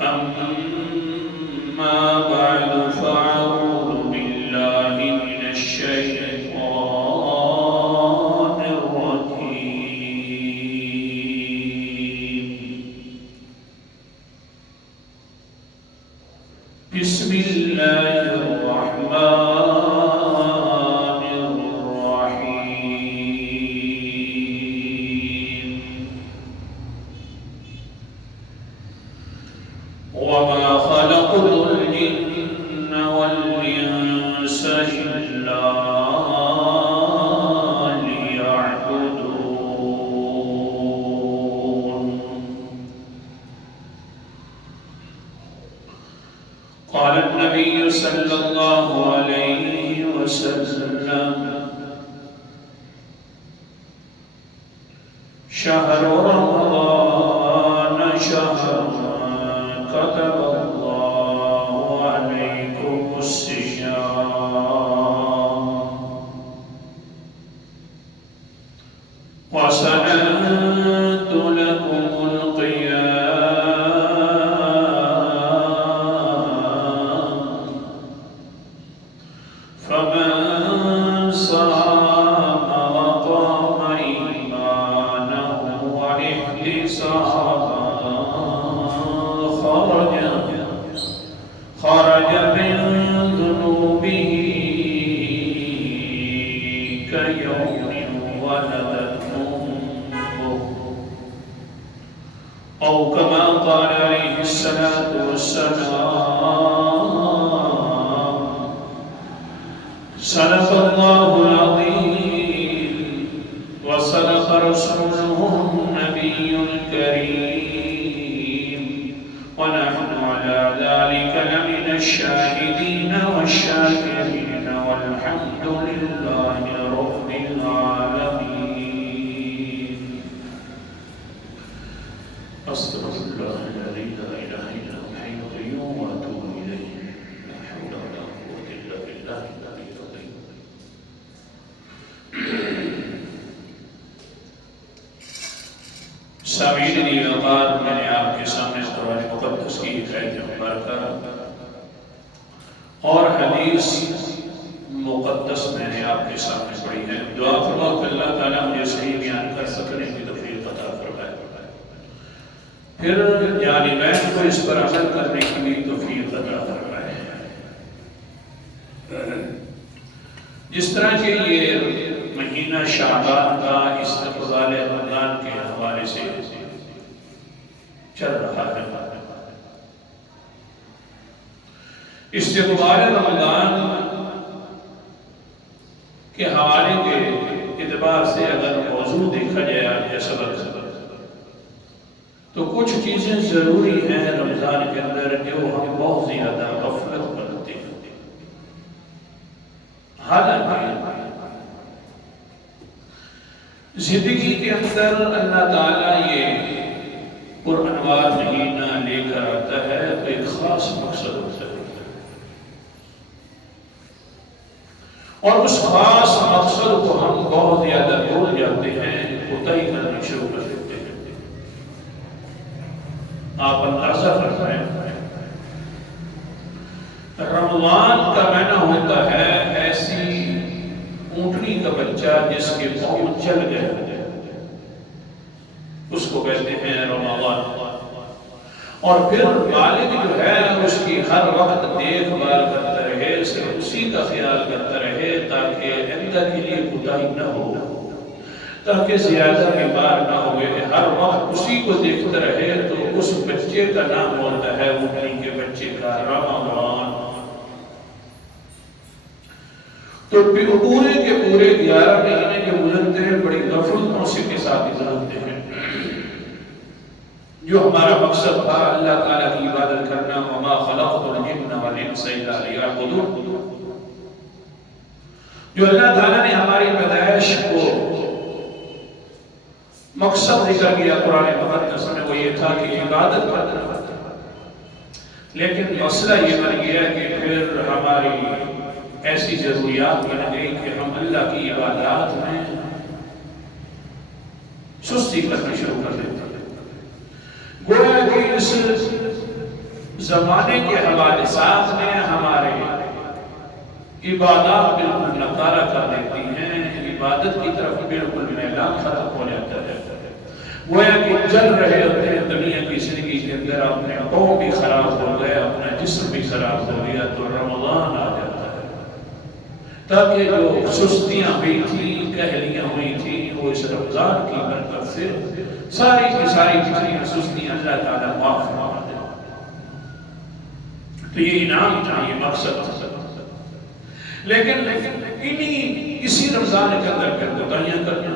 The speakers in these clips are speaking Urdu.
أما بعد فأعوذ بالله من الشيطان الرجيم. بسم الله الرحمن الرحيم. وما خلقت الجن والإنس إلا ليعبدون. قال النبي صلى الله عليه وسلم: شهر رمضان شهر كتب الله عليكم الصيام وسننت لكم القيام، فمن صام وقام إيمانا واحتسابا خرج من ذنوبه كيوم ولدته أمه، أو كما قال عليه الصلاة والسلام. صدق الله العظيم وصدق رسوله النبي الكريم، ونحن على ذلك لمن الشاهدين والشاكرين، والحمد لله رب العالمين. أستغفر الله الذي لا إله إلا هو الحي القيوم وأتوب إليه. لا حول ولا قوة إلا بالله العلي العظيم. سامعین اوقات، میں نے آپ کے سامنے قرآن مقدس کی آیت مبارکہ اور حدیث مقدس میں نے آپ کے سامنے پڑھی ہے. دعا فرماؤ کہ اللہ تعالیٰ مجھے صحیح بیان کر سکنے کی توفیق عطا فرمائے، پھر جانبین کو اس پر عمل کرنے کی بھی توفیق عطا فرمائے. جس طرح کہ یہ مہینہ شعبان کا استقبال رمضان کے حوالے سے چل رہا ہے، استقبال رمضان کے حوالے کے اعتبار سے اگر موضوع دیکھا جائے یا سبق تو کچھ چیزیں ضروری ہیں رمضان کے اندر جو ہم بہت زیادہ غفلت کرتے ہیں. حالانکہ زندگی کے اندر اللہ تعالیٰ یہ پرانوار مہینہ لے کر آتا ہے تو ایک خاص مقصد ہوتا ہے، اور اس خاص مقصد کو ہم بہت زیادہ بھول جاتے ہیں، کوتاہی کرنا شروع کر دیتے ہیں. آپ اندازہ فرمائیں، رمضان کا معنی ہوتا ہے ایسی اونٹنی کا بچہ جس کے پاؤں چل گئے، اس کو کہتے ہیں رمضان. اور پھر والد جو ہے اس کی ہر وقت دیکھ بھال کرتا رہے، صرف اسی کا خیال کرتا رہے تاکہ آئندہ کے لیے کوتاہی نہ ہو، تاکہ زیادہ بیمار نہ ہوئے، ہر وقت اسی کو دیکھتا رہے. تو اس بچے کا نام ہوتا ہے اونٹنی کے بچے کا رمضان. تو پورے کے پورے 11 مہینے جو گزرتے ہیں بڑی غفلتوں سے کے ساتھ گزرتے ہیں. جو ہمارا مقصد تھا اللہ تعالیٰ کی عبادت کرنا، وما خلقت الجن والانس الا لیعبدون، جو اللہ تعالیٰ نے ہماری پیدائش کو مقصد ذکر کیا قرآن مقدس میں، وہ یہ تھا کہ عبادت کرنا. لیکن مسئلہ یہ بن گیا کہ پھر ہماری ایسی ضروریات بن گئی کہ ہم اللہ کی عبادات میں سستی کرنا شروع کر دیتے ہیں. گویا کہ اس زمانے کے حوالے ساتھ میں ہمارے عبادات بالکل نکارہ کر دیتی ہیں، عبادت کی طرف بالکل میلان ختم ہو جاتا ہے۔ گویا کہ جل رہے ہوتے ہیں دنیا کی زندگی کے اندر، اپنے قوم بھی خراب ہو گیا، اپنا جسم بھی خراب ہو گیا، تو رمضان آ جاتا ہے تاکہ جو سستیاں ہوئی تھیں، کہلیاں ہوئی تھیں، وہ اس رمضان کی برکت سے ساری کی ساری جتنی سستیاں اللہ تعالیٰ معاف فرما دے۔ تو یہ انعام تھا، یہ مقصد تھا۔ لیکن اسی رمضان کے اندر پھر کوتاہیاں کرنا،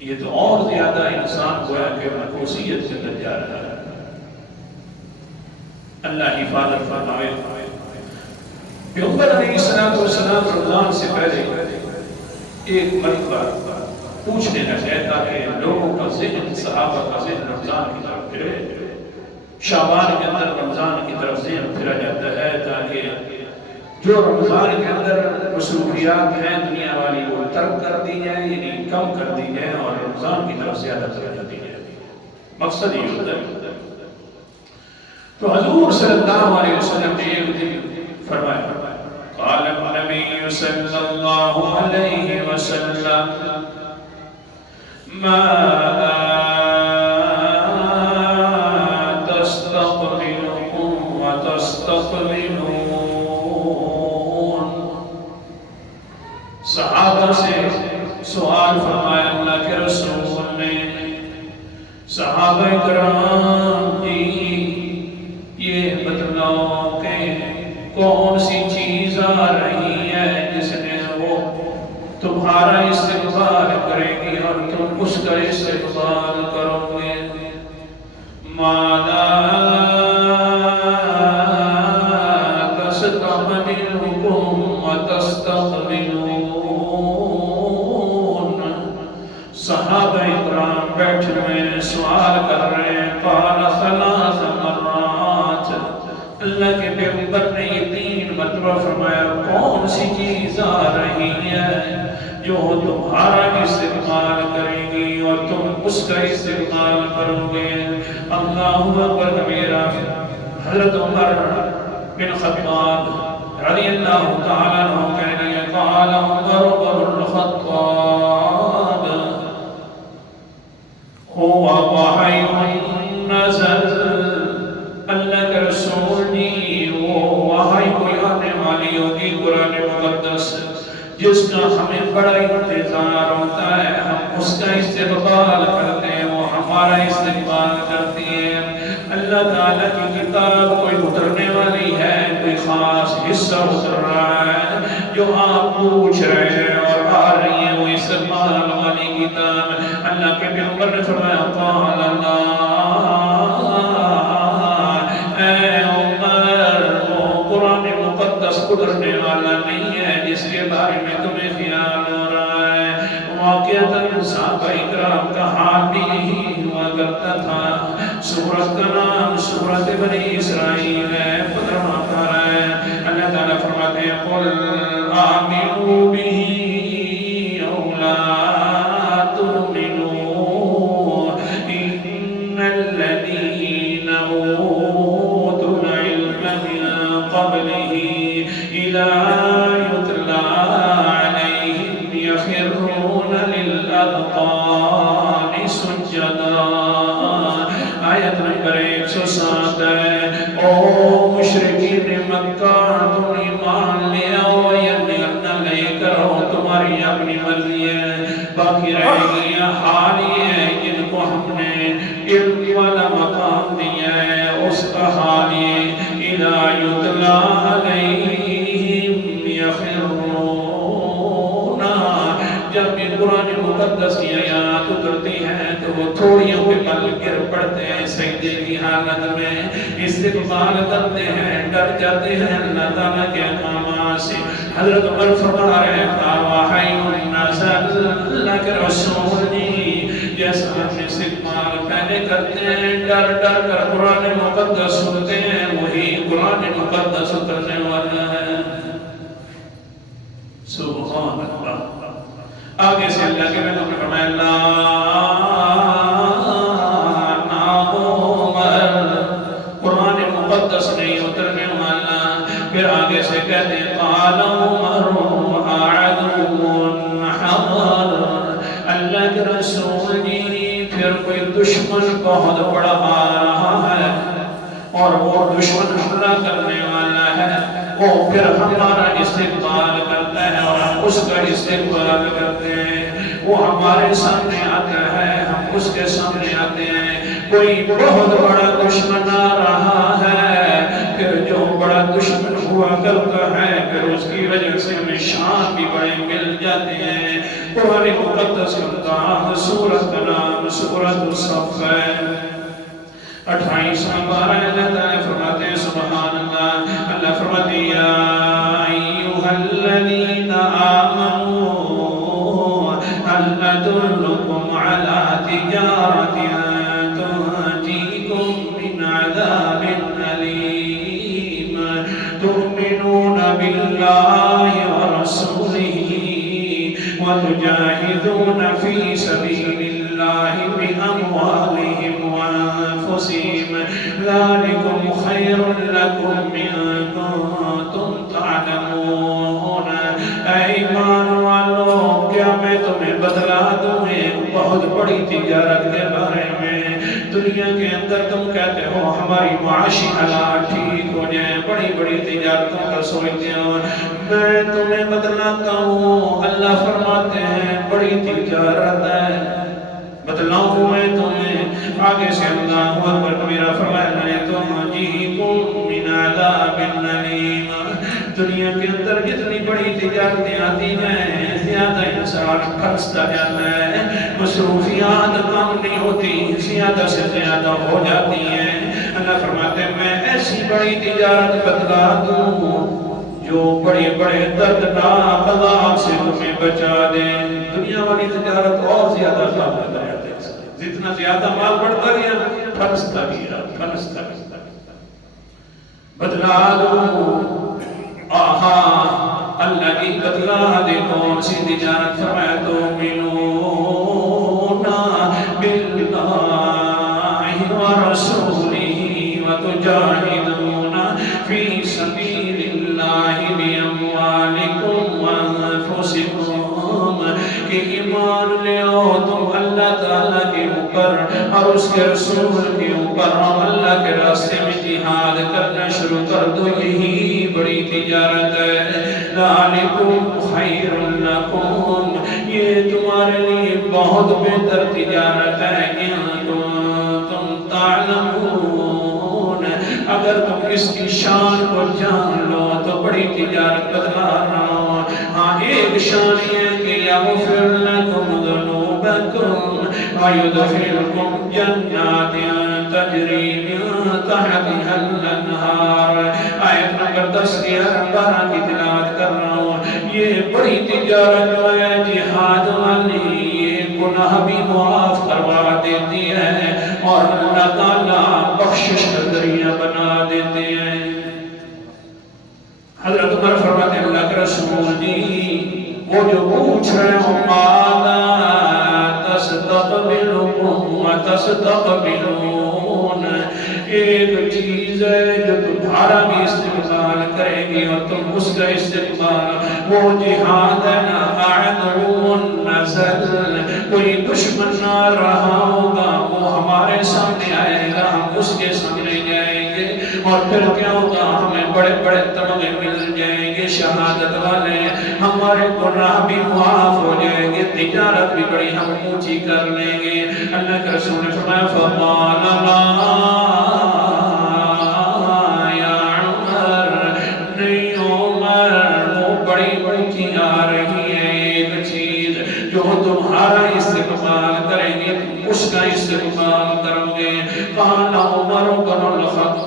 یہ تو اور زیادہ انسان گویا کہ معکوسیت کے اندر جا رہا ہے۔ اللہ حفاظت فرمائے۔ پیغمبر علیہ السلام رمضان سے پہلے ایک مرتبہ پوچھنے لگے تاکہ لوگوں کا ذہن، صحابہ کا ذہن رمضان کی طرف پھرے۔ شعبان کے اندر رمضان کی طرف ذہن پھرا جاتا ہے تاکہ جو رمضان کے اندر مصروفیات ہیں دنیا والی وہ ترک کر دی جائیں، یعنی کم کر دی جائیں، اور رمضان کی طرف زیادہ توجہ دی جائے۔ مقصد یہ ہوتا ہے۔ تو حضور صلی اللہ علیہ وسلم نے ایک دن فرمایا، قال النبی صلی اللہ علیہ وسلم ما تستقبلكم وتستقبلون۔ صحابہ سے سوال فرمایا اللہ کے رسول نے، صحابہ کرام کی یہ بتلاؤ کہ کون سی چیز آ رہی ہے جس میں وہ تمہارا استقبال کرے گی اور تم اس کا استقبال کرو گے۔ ماذا تستقبلكم وتستقبلون۔ صحابہ اکرام بیٹھے ہوئے سوال کر رہے ہیں۔ قال ثلاث مرات، اللہ کے پیغمبر نے یہ 3 مرتبہ فرمایا کون سی چیز آ رہی ہے جو تمہارا استقبال کرے گی اور تم اس کا استقبال کرو گے۔ اللہ اکبر کبیرہ۔ حضرت عمر بن خطاب رضی اللہ تعالیٰ عنہ کہنے لگے، قال عمر بن الخطاب هو وحی نزل۔ اللہ کے رسول جی وہ وحی کوئی آنے والی ہوگی قرآن مقدس جس کا ہمیں بڑا انتظار ہوتا ہے، ہم اس کا استقبال کرتے ہیں، وہ ہمارا استقبال کرتی ہے۔ اللہ تعالیٰ کی کتاب کوئی اترنے والی ہے، کوئی خاص حصہ اتر رہا ہے جو آپ پوچھ رہے ہیں اور آ رہی ہے وہ استقبال والی کتاب۔ اللہ کے پیغمبر نے فرمایا قال اے عمر، وہ قرآن مقدس اترنے والا نہیں ہے جس کے بارے میں تمہیں خیال ہو رہا ہے۔ واقعتاً صحابہ اکرام کا حال بھی یہی ہوا کرتا تھا۔ سورت کا نام سورت بنی اسرائیل ہے، 15واں پارہ ہے۔ اللہ تعالیٰ فرماتے ہیں قل آمنوا به او لا تؤمنوا ان الذین اوتوا العلم من قبله اذا یتلی علیہم یخرون للاذقان سجدا۔ آیت نمبر 107 ہے۔ او مشرکین مکہ، تم ایمان لے آؤ یا نہ لے کرو تمہاری اپنی مرضی ہے، باقی رہ گیا حال یہ ہے جن کو ہم نے علم والا مقام دیا ہے اس کا حال یہ اذا یتلی علیہم یخرون۔ جب بھی قرآن مقدس کی آیات اترتی ہیں تو وہ تھوڑیوں کے بل گر پڑتے ہیں، سجدے کی حالت میں استقبال کرتے ہیں، ڈر جاتے ہیں اللہ تعالیٰ کے احکامات سے۔ حضرت عمر فرما رہے ہیں وحی نزل، اللہ کے رسول جی جیسا ہم استقبال پہلے کرتے ہیں ڈر ڈر کر قرآن مقدس سنتے ہیں، وہی قرآن مقدس اترنے والا ہے۔ سبحان اللہ۔ آگے سے اللہ کے نبی نے فرمایا قرآن دشمن بہت بڑا آ رہا ہے اور وہ دشمن حملہ کرنے والا ہے، وہ پھر ہمارا استقبال کرتا ہے اور ہم اس کا استقبال کرتے ہیں، وہ ہمارے سامنے آتا ہے، ہم اس کے سامنے آتے ہیں۔ کوئی بہت بڑا دشمن آ رہا ہے، پھر جو بڑا دشمن ہوا کرتا ہے پھر اس کی وجہ سے ہمیں شان بھی بڑے مل جاتے ہیں۔ قرآن مقدس کا سورۃ کا نام سورۃ الصف ہے، 28واں پارہ۔ اللہ تعالیٰ فرماتے ہیں سبحان اللہ، اللہ فرماتے ہیں یا ایھا الذین آمنوا هل ادلکم علی تجارۃ تنجیکم من عذاب الیم تؤمنون باللہ ورسولہ وتجاہدون فی سبیل اللہ بأموالہم وأنفسہم ذالکم خیر لکم إن کنتم تعلمون۔ اے ایمان والو، کیا میں تمہیں بتلا دوں ایک بہت بڑی تجارت کے بارے میں؟ دنیا کے اندر تم کہتے ہو ہماری معاشی حالات ٹھیک ہو جائیں، بڑی بڑی تجارتوں کا سوچتے ہو، میں تمہیں بتلاتا ہوں، اللہ فرماتے ہیں بڑی تجارت ہے، بتلاؤں میں تمہیں۔ آگے سے اللہ اکبر کبیرہ فرمایا ہے تنجیکم من عذاب الیم۔ دنیا کے اندر جتنی بڑی تجارتیں آتی ہیں زیادہ انسان پھنستا جاتا ہے، مصروفیات کم نہیں ہوتی، زیادہ سے زیادہ ہو جاتی ہیں۔ اللہ فرماتے ہیں میں ایسی بڑی تجارت بتلا دوں جو بڑے بڑے دردناک عذاب سے تمہیں بچا دیں۔ دنیا والی تجارت اور زیادہ ثابت ہے، جتنا زیادہ مال بڑھتا گیا پھنستا گیا۔ بدلا دوں آہا اللہ کی بدلا دے کون سی تجارت؟ فرمایا تؤمنون باللہ ورسولہ وتجاہدون فی سبیل اللہ بأموالکم وانفسکم، کہ ایمان لے آؤ تم اللہ تعالیٰ کے اوپر اور اس کے رسول کے اوپر، اور اللہ کے راستے میں جہاد کرنا شروع کر دو، یہی بڑی تجارت ہے۔ ذالکم خیر لکم، یہ تمہارے لیے بہت بہتر تجارت ہے، ان کنتم تعلمون، اگر تم اس کی شان کو جان لو تو بڑی تجارت بتلا رہا ہوں۔ ہاں ایک شان یہ کہ یغفر لکم ذنوبکم ویدخلکم جنات تجری من تحتها الانہار۔ آیت نمبر 10 کی 12 کی تلاوت کر رہا ہوں۔ یہ بڑی تجارت جو ہے جہاد والی، یہ گناہ بھی معاف کروا دیتی ہے اور اللہ تعالیٰ بخشش کا ذریعہ بنا دیتے ہیں۔ حضرت عمر فرماتے ہیں اللہ کے رسول جی وہ جو پوچھ رہے ہو ماذا تستقبلکم وتستقبلون، ایک چیز ہے جو تمہارا بھی استقبال کرے گی اور تم اس کا استقبال، وہ جہاد ہے نا عدو نزل، کوئی دشمن نہ رہا ہوگا، وہ ہمارے سامنے آئے گا، ہم اس کے سامنے جائیں گے اور پھر کیا ہوگا، ہمیں بڑے بڑے تمغے مل جائیں گے شہادت والے، ہمارے گناہ بھی معاف ہو جائیں گے، تجارت بھی بڑی ہم اونچی کر لیں گے۔ اللہ کے رسول نے فرمایا فقال لا یا عمر، نہیں عمر، وہ بڑی اونچی آ رہی ہے ایک چیز جو تمہارا استقبال کریں گے، اس کا استقبال کرو گے۔ قال عمر بن الخطاب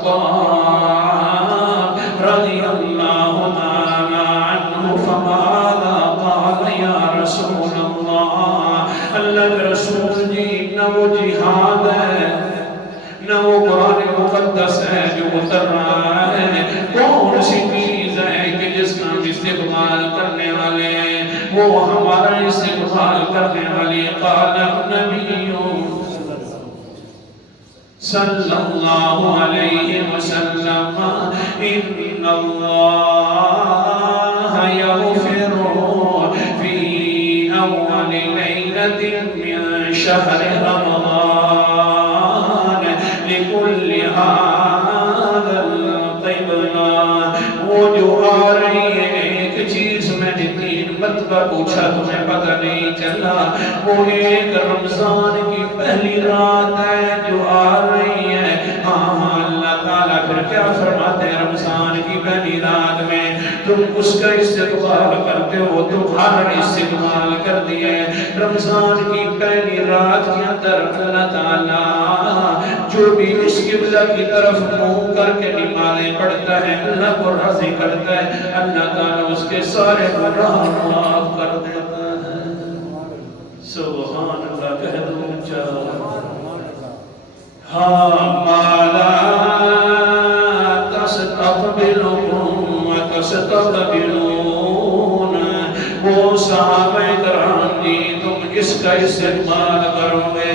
رضی اللہ تعالی عنہ فماذا قال یا رسول اللہ، اللہ کے رسول جی نہ وہ جہاد ہے نہ وہ قرآن مقدس ہے جو اتر رہا ہے، کون سی چیز ہے کہ جس کا ہم استقبال کرنے والے ہیں، وہ ہمارا استقبال کرنے والے؟ قال النبی صلی اللہ علیہ وسلم ان اللہ یغفر فی اول لیلۃ من شہر رمضان مرتبہ پوچھا تمہیں پتہ نہیں چلا وہ ایک رمضان کی پہلی رات ہے جو آ رہی ہے ہاں اللہ تعالیٰ پھر کیا فرماتے ہیں رمضان کی پہلی رات میں تم اس کا استقبال کرتے ہو تمہارا استقبال کر دیا ہے رمضان کی پہلی رات کے اندر اللہ تعالیٰ جو بھی اس قبلہ کی طرف منہ کر کے نمازیں پڑھتا ہے اللہ کو راضی کرتا ہے اللہ تعالیٰ اس کے سارے گناہ معاف کر دیتا ہے سبحان اللہ کہہ دو چاہو ہاں مالا تستقبلون وتستقبلون وہ صحابہ کرام جی تم کس کا استقبال کرو گے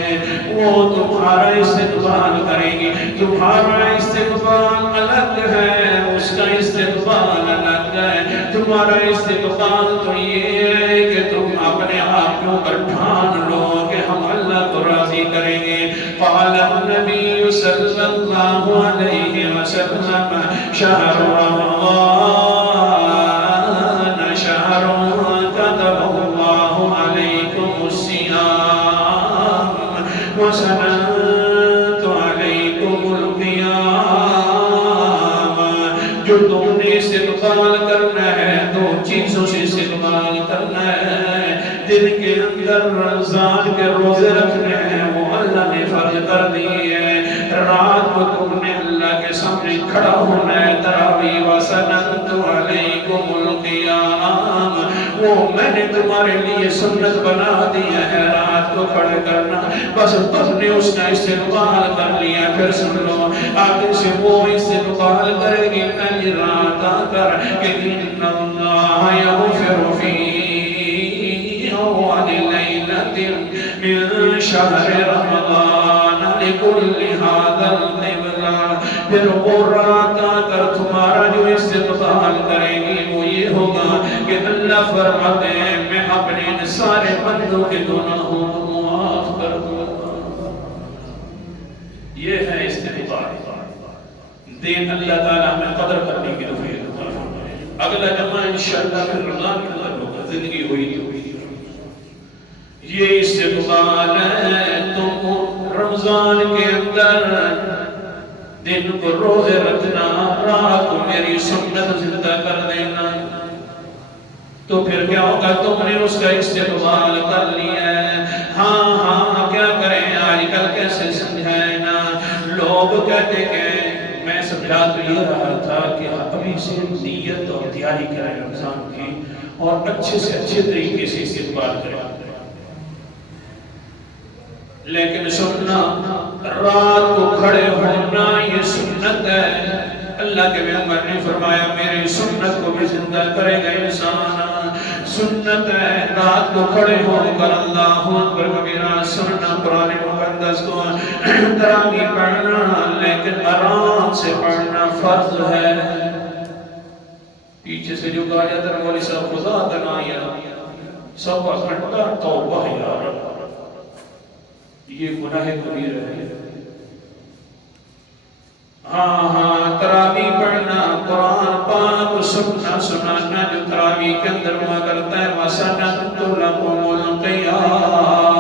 وہ تمہارا استقبال کریں گے تمہارا استقبال الگ ہے اس کا استقبال الگ ہے تمہارا استقبال تو یہ ہے کہ تم اپنے آپ کے اوپر ٹھان لو کہ ہم اللہ کو راضی کریں گے قال النبی صلی اللہ علیہ وسلم شہر رمضان شہر كتب اللہ علیکم الصیام وسننت علیکم القیام جو تم نے استقبال کرنا ہے دو چیزوں سے استقبال کرنا ہے دن کے اندر رمضان کے روزے رکھنے ہیں وہ اللہ نے فرض کر دی ہے رات کو تم نے اللہ کے سامنے کھڑا ہونا ہے تراویح وسننت علیکم القیام وہ میں نے تمہارے لیے سنت بنا دیا ہے رات کو کھڑے کرنا بس تم نے اس کا استقبال کر لیا پھر سن لو آگے سے وہ استقبال کرے گی پہلی رات آ کر کہ ان اللہ یغفر فی أول ليلة من شهر رمضان لكل هذا القبلة پھر وہ رات آ کر تمہارا جو استقبال کرے گی وہ یہ ہوگا کہ اللہ فرماتے ہیں میں اپنے ان سارے بندوں کے گناہوں کو معاف کر دوں یہ ہے استقبال دین اللہ تعالیٰ ہمیں قدر کرنے کی توفیق اگلا جمعہ انشاءاللہ پھر رمضان کے اندر ہوگا زندگی ہوئی نہیں ہوئی یہ استقبال ہے تم رمضان کے اندر دن کو روزے رکھنا رات کو میری سنت زندہ کر دینا تو پھر کیا ہوگا تم نے اس کا استقبال کر لیا ہے ہاں ہاں کیا کریں آج کل کیسے سمجھائیں نا لوگ کہتے کہ میں سمجھا تو یہ رہا تھا کہ ابھی سے نیت اور تیاری کریں رمضان کی اور اچھے سے اچھے طریقے سے استقبال کریں لیکن سننا رات کو کھڑے ہونا یہ سنت ہے اللہ کے پیغمبر نے فرمایا میری سنت کو بھی زندہ کرے گا انسان سنت ہے رات کو کھڑے ہو کر اللہ اکبر کبیرہ سننا قرآن مقدس کو تراویح پڑھنا لیکن آرام سے پڑھنا فرض ہے پیچھے سے جو کہا جاتا ہے مولوی صاحب خدا دنایا سب گھنٹہ توبہ یا رب یہ گناہ کبیر ہے ہاں ہاں تراویح پڑھنا قرآن پاک سنانا جو تراویح کے اندر ہوا کرتا ہے وَسَنَنْتُ لَكُمُ الْقِيَامَ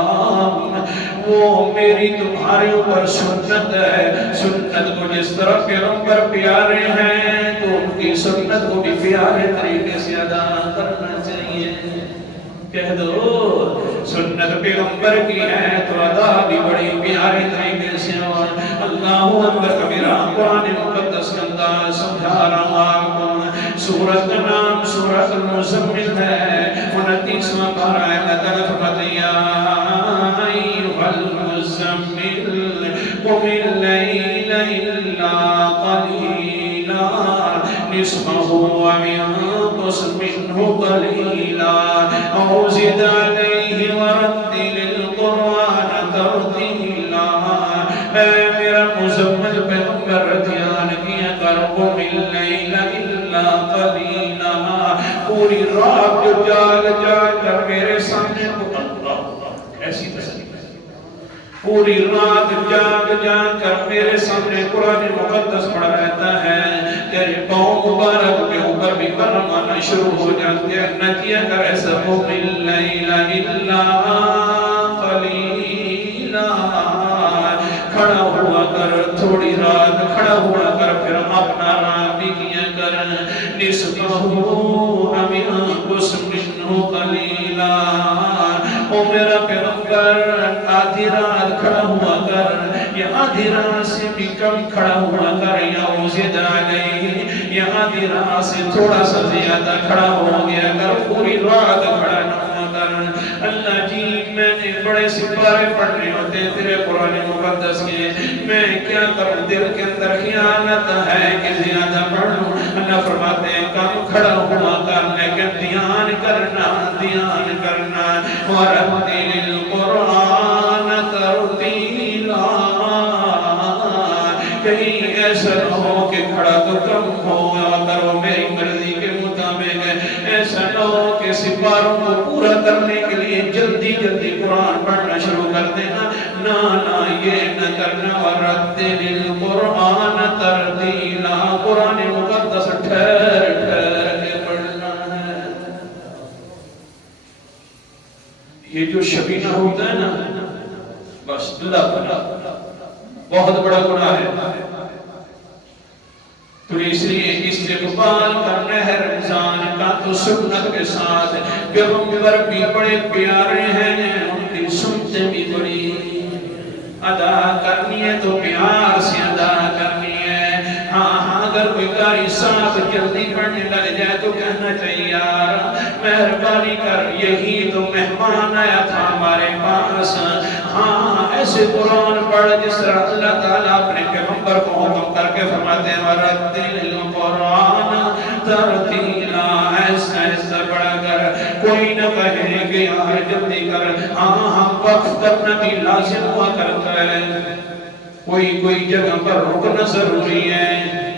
وہ میری تمہارے اوپر سنت ہے سنت کو جس طرح پیغمبر پیارے ہیں تو ان کی سنت کو بھی پیارے طریقے سے ادا کرنا چاہیے کہہ دو سنت پیغمبر کی ہے تو ادا بھی بڑی پیاری طریقے سے اور اللہ اکبر کبیرہ قرآن مقدس کے اندر سمجھا رہا ہوں سورت کا نام سورت المزمل ہے 29واں پارہ ہے اللہ فرماتے یا ایھا المزمل قم اللیل الا قلیلا نصفہ وانقص منہ قلیلا او زد علیہ ورتل القرآن ترتیلا اے میرا مزمل پیغمبر دھیان کیا کر قم اللیل الا قلیلا پوری رات جاگ جاگ کر میرے سامنے اللہ ایسی تسلیم پوری رات جاگ جاگ کر میرے سامنے قرآن مقدس پڑھ رہتا ہے، تیرے پاؤں مبارک کے اوپر بھی برم آنا شروع ہو جاتے ہیں۔ نہ کیا کرے سبو اللیل الا قلیلا، کھڑا ہوا کر تھوڑی رات، کھڑا ہوا کر پھر اپنا رام بھی کیا کر، نصفہ او انقص منہ قلیلا۔ او میرا پیغمبر آدھی رات کھڑا ہوا کر، یا آدھی رات سے بھی کم کھڑا ہوا کر، یا زد علیہ، یا آدھی رات سے تھوڑا سا زیادہ کھڑا ہو گیا کر، پوری رات کھڑا نہ ہوا کر۔ اللہ جی میں نے بڑے سپارے پڑھنے ہوتے تیرے قرآن مقدس کے، میں کیا کروں، دل کے اندر خیانت ہے کہ زیادہ پڑھ لوں۔ اللہ فرماتے ہیں کم کھڑا ہوا کر، لیکن دھیان کرنا، دھیان کرنا، وَرَتِّلِ الْقُرْآنَ تَرْتِيلًا، کہیں ایسا نہ ہو کہ کھڑا تو کم ہو کرو میری مرضی کے مطابق، ایسا نہ ہو کہ سپاروں کو پورا کرنے کے لیے جلدی جلدی قرآن پڑھنا شروع کر دینا، نہ یہ نہ کرنا۔ وَرَتِّلِ الْقُرْآنَ تَرْتِيلًا، قرآن مقدس ٹھہر ٹھہر کے پڑھنا ہے۔ یہ جو شبینہ ہوتا ہے نا، بس اللہ بنا بہت بڑا گناہ ہے، تو اس لیے استقبال کرنا ہے رمضان کا تو سنت کے ساتھ۔ پیغمبر بھی بڑے پیارے ہیں، ان کی سنتیں بھی بڑی ادا کرنی ہے تو پیار سے ادا کرنی ہے۔ ہاں اگر کوئی قاری صاحب جلدی پڑھنے لگ جائے تو کہنا چاہیے یار مہربانی کر، یہی تو مہمان آیا تھا ہمارے پاس، ہاں ایسے قرآن پڑھ جس طرح اللہ تعالیٰ اپنے پیغمبر کو حکم کر کے فرماتے ہیں وَرَتِّلِ الْقُرْآنَ تَرْتِيلًا، ایسا ایسا پڑھا کر، کوئی نہ کہے کہ یار جلدی کر۔ ہاں وقف کرنا بھی لازم ہوا کرتا ہے، کوئی جگہ پر رکنا ضروری ہے،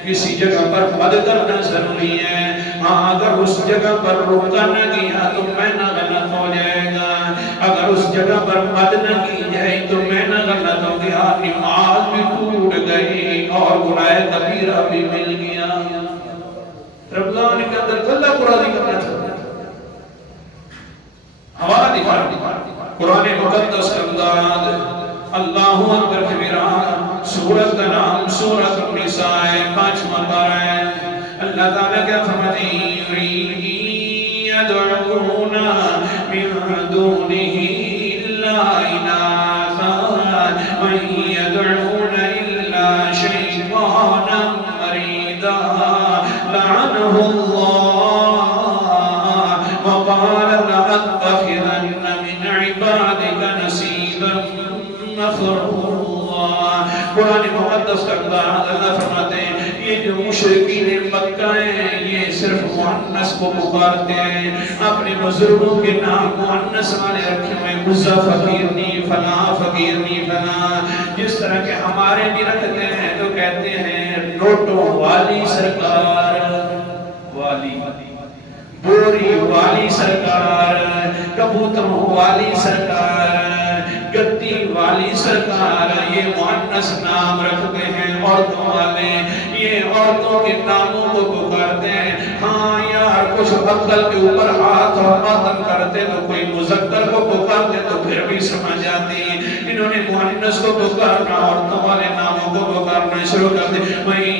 کسی جگہ پر مد کرنا ضروری ہے۔ ہاں اگر اس جگہ پر رکا نہ گیا تو معنی غلط ہو جائے گا، اگر اس جگہ پر مد نہ کی جائے تو معنی غلط ہو گیا، نماز بھی ٹوٹ گئی اور گناہ کبیرہ بھی مل گیا۔ رمضان کے اندر اللہ کو راضی کرنا تھا، ہمارا دفاع قرآن مقدس کا انداز۔ اللہ اکبر کبیرہ، سورت کا نام سورت النساء 5واں پارہ ہے۔ اللہ تعالیٰ کیا فرماتے ہیں يَدْعُونَ مِن دُونِهِ إِلَّا إِنَاثًا وَإِن يَدْعُونَ إِلَّا شَيْطَانًا مَرِيدًا لَعَنَهُ اللَّهُ وَقَالَ لَأَتَّخِذَنَّ مِنْ عِبَادِكَ نَصِيبًا مَفْرُوضًا۔ قرآن مقدس کا اللہ فرماتے ہیں یہ جو مشرکین مکہ ہیں یہ صرف مؤنث کو پکارتے ہیں، اپنے بزرگوں کے نام مؤنث والے رکھے ہوئے، عزا فقیرنی فلاں فقیرنی فلاں، جس طرح کے ہمارے بھی رکھتے ہیں تو کہتے ہیں نوٹوں والی سرکار، والی بوری والی سرکار، کبوتروں والی سرکار، گدی والی سرکار، یہ مؤنث نام رکھتے ہیں عورتوں والے، یہ عورتوں کے ناموں کو پکارتے ہیں۔ ہاں یار کچھ عقل کے اوپر ہاتھ اور ماتم کرتے تو کوئی مذکر کو پکارتے تو پھر بھی سمجھ جاتی، انہوں نے مؤنث کو پکارنا، عورتوں والے ناموں کو پکارنا شروع کر دے۔ وَإِن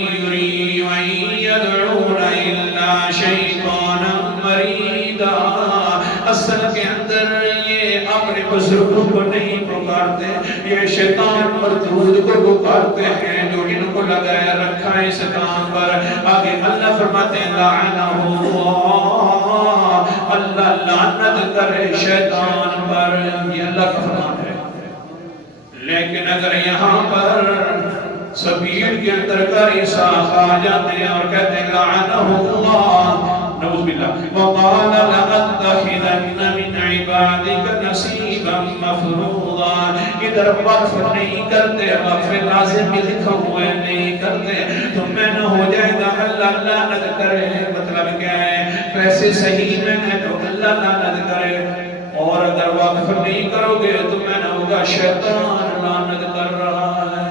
يَدْعُونَ إِلَّا شَيْطَانًا مَرِيدًا، اصل کے اندر یہ اپنے بزرگوں کو نہیں پکارتے، یہ شیطان مردود کو پکارتے ہیں جو ان کو لگایا رکھا ہے اس کام پر۔ آگے اللہ فرماتے ہیں لعنہ اللہ، اللہ لعنت کرے شیطان پر، یہ اللہ کا فرمان ہے۔ لیکن اگر یہاں پر سبیل کے اندر قاری صاحب آ جاتے ہیں اور کہتے ہیں لعنہ اللہ، نعوذ باللہ، وَقَالَ لَأَتَّخِذَنَّ مِنْ عِبَادِكَ نَصِيبًا مَفْرُوضًا، ادھر وقف نہیں کرتے، وقف لازم بھی لکھا ہوئے نہیں کرتے تو میں نہ ہو جائے گا اللہ لعنت کرے۔ مطلب کیا ہے؟ پیسے صحیح میں ہے تو اللہ لعنت کرے، اور اگر وقف نہیں کرو گے تو میں نہ ہوگا شیطان ضمانت کر رہا ہے.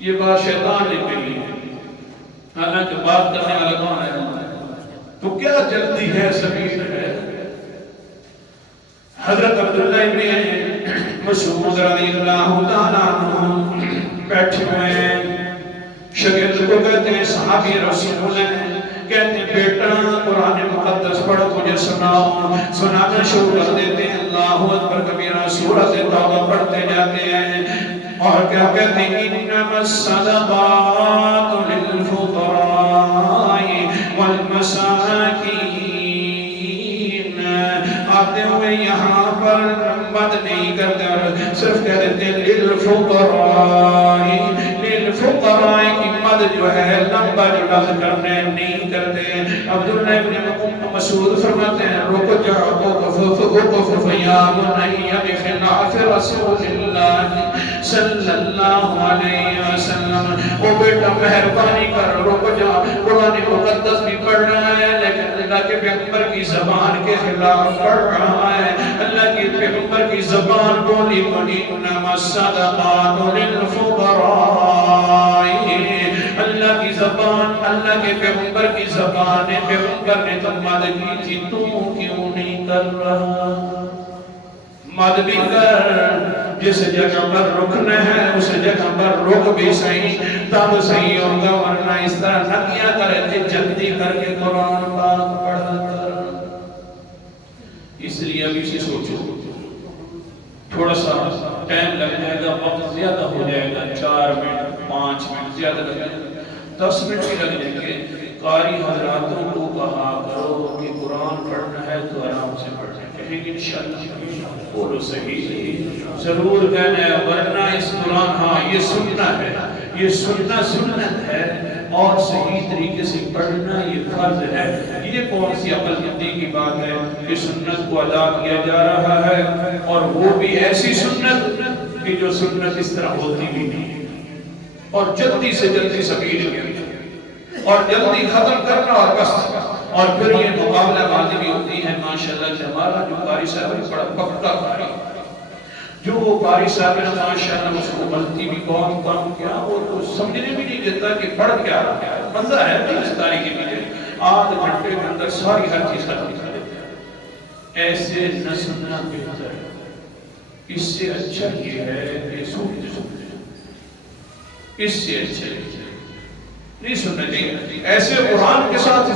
یہ بات شیطان نے کہی ہے، حالانکہ بات کرنے والا کون ہے؟ تو کیا جلدی ہے، سبیل ہے. حضرت عبداللہ ابن مسعود رضی اللہ تعالیٰ عنہ بیٹھے ہوئے ہیں. شاگرد کو کہتے ہیں صحابی رسول ہیں، کہتے ہیں بیٹا قرآن مقدس پڑھ مجھے سناؤ. سنانا شروع کر دیتے ہیں. اللہ اکبر کبیرہ سورۃ توبہ پڑھتے جاتے ہیں اور کیا کہتے ہیں؟ انما الصدقات للفقراء والمساکین. آتے ہوئے یہاں پر مد نہیں کرتے اور صرف کہہ دیتے ہیں للفقراء. للفقراء کی مد جو ہے لمبا جو لفظ کرنے نہیں کرتے. عبداللہ ابن مسعود فرماتے ہیں رک جاؤ وقف فیا بنی بخلاف رسول اللہ صلی اللہ علیہ وسلم. او بیٹا مہربانی کر رک جا. قرآن مقدس بھی پڑھ رہا ہے لیکن اللہ کے پیغمبر کی زبان کے خلاف پڑھ رہا ہے. اللہ کے پیغمبر کی زبان بولی بولی انما الصدقات للفقراء. اللہ کی زبان، اللہ کے پیغمبر کی زبان ہے. پیغمبر نے تو مد کی تھی، تو کیوں نہیں کر رہا؟ مد بھی کر. جس جگہ پر رکنا ہے اس جگہ پر رک بھی صحیح، تب صحیح ہوگا. ورنہ اس طرح نہ کیا کرے تھے جلدی کر کے قرآن پاک پڑھا کر. اس لیے ابھی سے سوچو، تھوڑا سا ٹائم لگ جائے گا، وقت زیادہ ہو جائے گا، 4 منٹ 5 منٹ زیادہ لگ جائے گا، 10 منٹ بھی لگ جائیں گے. قاری حضراتوں کو کہا کرو کہ قرآن پڑھنا ہے تو آرام سے پڑھنا ہے. کہیں گے انشاءاللہ بولو صحیح ضرور کہنا ہے. ورنہ اس قرآن، ہاں یہ سننا ہے، یہ سننا سنت ہے اور صحیح طریقے سے پڑھنا یہ فرض ہے. یہ کون سی عقل مندی کی بات ہے کہ سنت کو ادا کیا جا رہا ہے اور وہ بھی ایسی سنت کہ جو سنت اس طرح ہوتی بھی نہیں ہے. اور جلدی سے جلدی سبیل اور جلدی ختم کرنا اور بس. اور پھر یہ مقابلہ بازی بھی ہوتی ہے. ماشاءاللہ کہ ہمارا جو قاری صاحب ہے بڑا پکا قاری، جو قاری صاحب ہے ماشاءاللہ اس کو غلطی بھی کون کیا وہ تو سمجھنے بھی نہیں دیتا کہ پڑھ کیا رہا ہے. بندہ ہے اس قاری کے پیچھے آدھ گھنٹے کے اندر ساری ہر چیز ختم کر دیتا ہے. ایسے نہ سننا بہتر ہے. اس سے اچھا یہ ہے کہ سنتے اس سے اچھا نہیں سننا چاہیے. ایسے قرآن کے ساتھ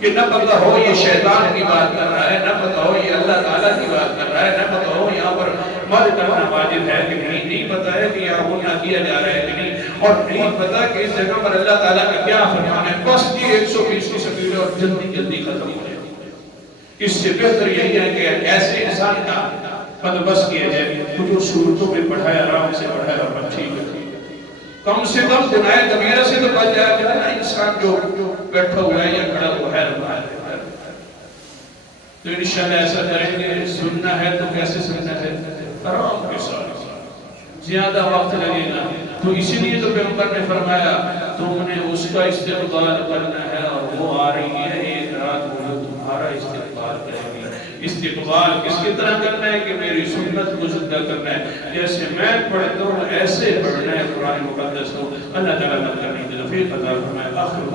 کہ نہ پتہ ہو یہ شیطان کی بات کر رہا ہے، نہ پتہ ہو یہ اللہ تعالیٰ کی بات کر رہا ہے، نہ پتہ ہو یہاں پر مد کرنا واجب ہے کہ نہیں پتہ ہے کہ یہاں گناہ کیا جا رہا ہے کہ نہیں، اور نہیں پتہ کہ اس جگہ پر اللہ تعالیٰ کا کیا فرمان ہے. بس یہ 120 کی سبیل اور جلدی جلدی ختم ہو جائے. اس سے بہتر یہی ہے کہ ایسے انسان کا بندوبست کیا جائے کہ جو صورتوں میں پڑھائے آرام سے پڑھائے اور ٹھیک ہے. کم سے کم گناہ کبیرہ سے تو بچ جائے گا نا انسان جو بیٹھا ہوا ہے یا کھڑا ہوا ہے. تو انشاءاللہ ایسا کریں گے. سننا ہے تو کیسے سننا ہے؟ آرام کے ساتھ. زیادہ وقت لگے گا تو اسی لیے تو پیغمبر نے فرمایا تم نے اس کا استقبال کرنا ہے اور وہ آ رہی ہے ایک رات وہ تمہارا استقبال کرے گی. استقبال کس کی طرح کرنا ہے کہ میری سنت کو زندہ کرنا ہے. جیسے میں پڑھتا ہوں ایسے پڑھنا ہے قرآن مقدس کو. اللہ تعالیٰ کرنے کی توفیق عطا فرمائے. آخر